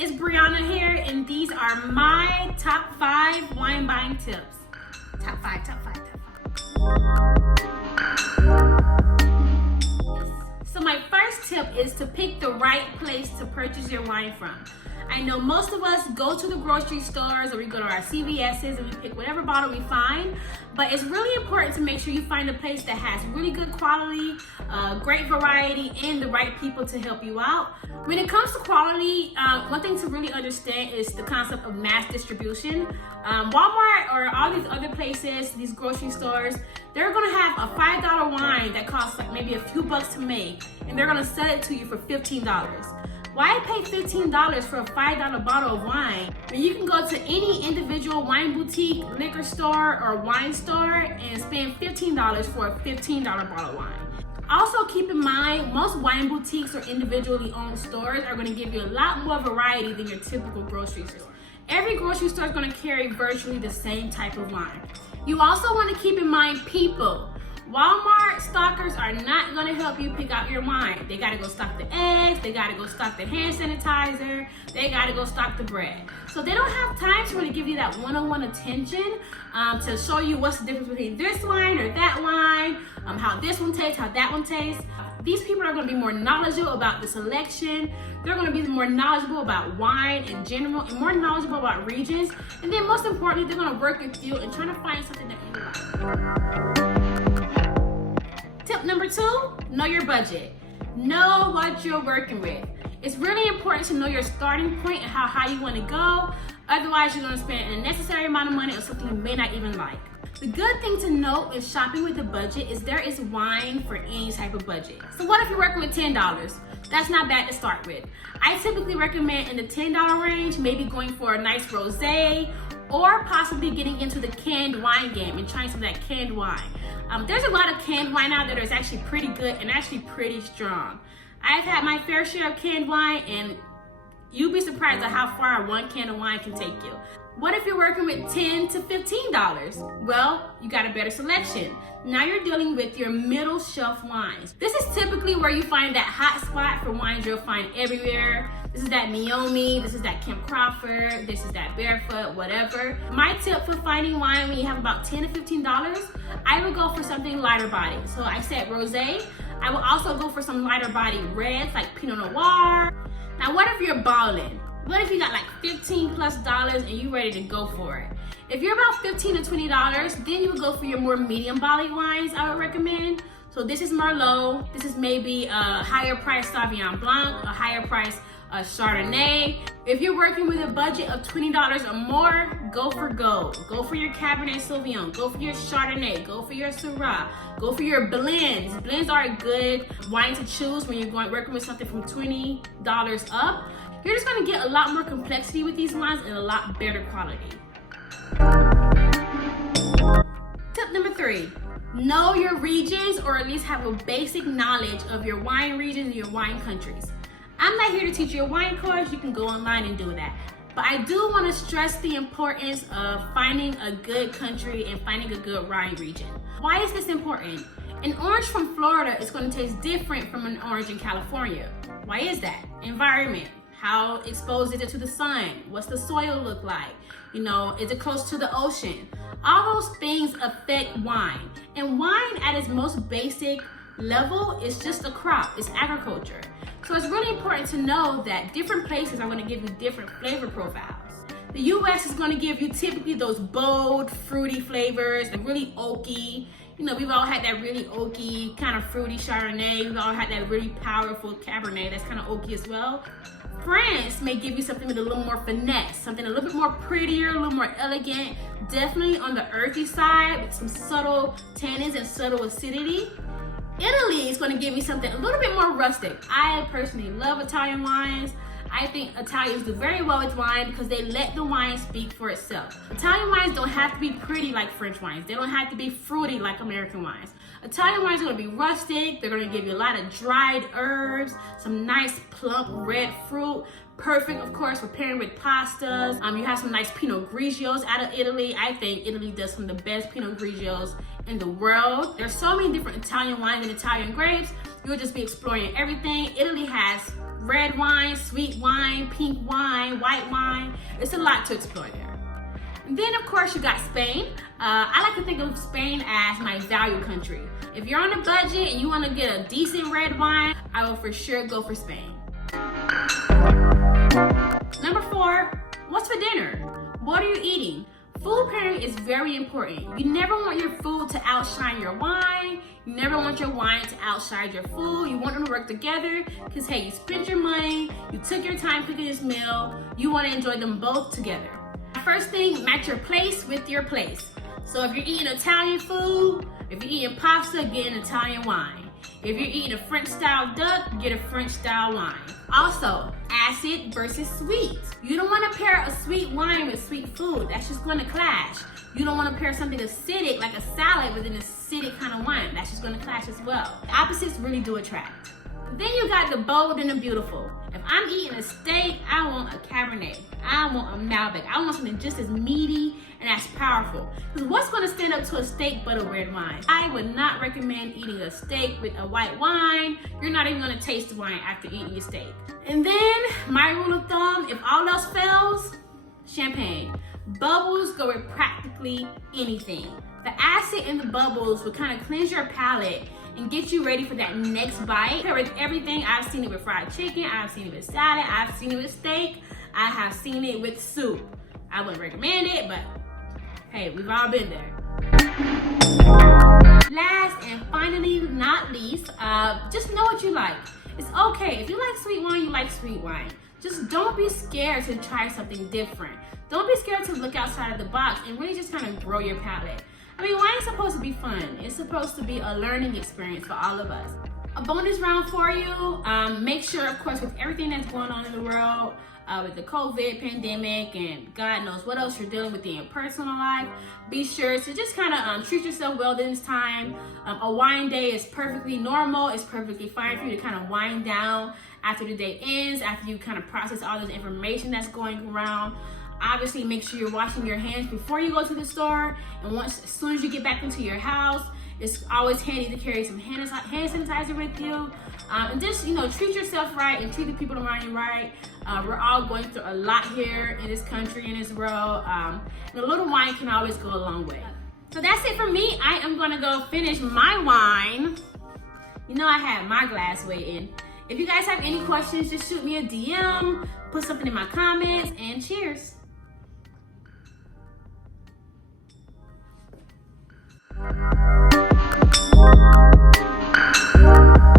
it's Brianna here, and these are my top 5 wine buying tips. Top 5. So my first tip is to pick the right place to purchase your wine from. I know most of us go to the grocery stores or we go to our CVS's and we pick whatever bottle we find, but it's really important to make sure you find a place that has really good quality, great variety, and the right people to help you out. When it comes to quality, one thing to really understand is the concept of mass distribution. Walmart or all these other places, these grocery stores, they're gonna have a $5 wine that costs like maybe a few bucks to make, and they're gonna sell it to you for $15. Why pay $15 for a $5 bottle of wine when you can go to any individual wine boutique, liquor store, or wine store and spend $15 for a $15 bottle of wine? Also keep in mind, most wine boutiques or individually owned stores are going to give you a lot more variety than your typical grocery store. Every grocery store is going to carry virtually the same type of wine. You also want to keep in mind people. Walmart stockers are not going to help you pick out your wine. They got to go stock the eggs, they got to go stock the hand sanitizer, they got to go stock the bread. So they don't have time to really give you that one-on-one attention to show you what's the difference between this wine or that wine, how this one tastes, how that one tastes. These people are going to be more knowledgeable about the selection. They're going to be more knowledgeable about wine in general and more knowledgeable about regions. And then most importantly, they're going to work with you and try to find something that you like. Tip number 2, know your budget. Know what you're working with. It's really important to know your starting point and how high you want to go. Otherwise, you're going to spend an unnecessary amount of money on something you may not even like. The good thing to note when shopping with a budget is there is wine for any type of budget. So what if you're working with $10? That's not bad to start with. I typically recommend in the $10 range, maybe going for a nice rosé, or possibly getting into the canned wine game and trying some of that canned wine. There's a lot of canned wine out there that's actually pretty good and actually pretty strong. I've had my fair share of canned wine, and you'd be surprised at how far one can of wine can take you. What if you're working with $10 to $15? Well, you got a better selection. Now you're dealing with your middle shelf wines. This is typically where you find that hot spot for wines you'll find everywhere. This is that Naomi, this is that Kim Crawford, this is that Barefoot, whatever. My tip for finding wine when you have about $10 to $15, I would go for something lighter body. So I said rosé. I will also go for some lighter body reds like Pinot Noir. Now what if you're balling? What if you got like $15+ and you ready to go for it? If you're about $15 to $20, then you would go for your more medium body wines I would recommend. So this is Merlot, this is maybe a higher price Sauvignon Blanc, a higher price Chardonnay. If you're working with a budget of $20 or more, go for gold. Go for your Cabernet Sauvignon, go for your Chardonnay, go for your Syrah, go for your blends. Blends are a good wine to choose when you're working with something from $20 up. You're just gonna get a lot more complexity with these wines and a lot better quality. Tip number 3, know your regions, or at least have a basic knowledge of your wine regions and your wine countries. I'm not here to teach you a wine course, you can go online and do that. But I do wanna stress the importance of finding a good country and finding a good wine region. Why is this important? An orange from Florida is gonna taste different from an orange in California. Why is that? Environment. How exposed is it to the sun? What's the soil look like? You know, is it close to the ocean? All those things affect wine. And wine at its most basic level is just a crop, it's agriculture. So it's really important to know that different places are gonna give you different flavor profiles. The US is gonna give you typically those bold, fruity flavors, and really oaky. You know, we've all had that really oaky, kind of fruity Chardonnay. We've all had that really powerful Cabernet that's kind of oaky as well. France may give you something with a little more finesse, something a little bit more prettier, a little more elegant, definitely on the earthy side with some subtle tannins and subtle acidity. Italy is going to give me something a little bit more rustic. I personally love Italian wines. I think Italians do very well with wine because they let the wine speak for itself. Italian wines don't have to be pretty like French wines. They don't have to be fruity like American wines. Italian wines are going to be rustic. They're going to give you a lot of dried herbs, some nice plump red fruit. Perfect, of course, for pairing with pastas. You have some nice Pinot Grigios out of Italy. I think Italy does some of the best Pinot Grigios in the world. There's so many different Italian wines and Italian grapes. You'll just be exploring everything. Italy has red wine, sweet wine, pink wine, white wine. It's a lot to explore there. And then of course you got Spain. I like to think of Spain as my value country. If you're on a budget and you want to get a decent red wine, I will for sure go for Spain. Number 4, what's for dinner? What are you eating? Food pairing is very important. You never want your food to outshine your wine. You never want your wine to outshine your food. You want them to work together because, hey, you spent your money, you took your time cooking this meal, you want to enjoy them both together. First thing, match your place with your place. So if you're eating Italian food, if you're eating pasta, get an Italian wine. If you're eating a French style duck, get a French style wine. Also, acid versus sweet. You don't want to pair a sweet wine with sweet food. That's just going to clash. You don't want to pair something acidic like a salad with an acidic kind of wine. That's just going to clash as well. Opposites really do attract. Then you got the bold and the beautiful. If I'm eating a steak, I want a Cabernet. I want a Malbec. I want something just as meaty and as powerful. Because what's going to stand up to a steak but a red wine? I would not recommend eating a steak with a white wine. You're not even going to taste the wine after eating your steak. And then, my rule of thumb, if all else fails, champagne. Bubbles go with practically anything. The acid in the bubbles will kind of cleanse your palate and get you ready for that next bite. With everything, I've seen it with fried chicken, I've seen it with salad, I've seen it with steak, I have seen it with soup. I wouldn't recommend it, but hey, we've all been there. Last and finally, not least, just know what you like. It's okay, if you like sweet wine, you like sweet wine. Just don't be scared to try something different. Don't be scared to look outside of the box and really just kind of grow your palate. I mean, wine is supposed to be fun. It's supposed to be a learning experience for all of us. A bonus round for you. Make sure, of course, with everything that's going on in the world, with the COVID pandemic and God knows what else you're dealing with in your personal life, be sure to just kind of treat yourself well this time. A wine day is perfectly normal. It's perfectly fine for you to kind of wind down after the day ends, after you kind of process all this information that's going around. Obviously, make sure you're washing your hands before you go to the store. And as soon as you get back into your house, it's always handy to carry some hand sanitizer with you. And just, treat yourself right and treat the people around you right. We're all going through a lot here in this country, in this world. And a little wine can always go a long way. So that's it for me. I am gonna go finish my wine. I had my glass waiting. If you guys have any questions, just shoot me a DM, put something in my comments, and cheers.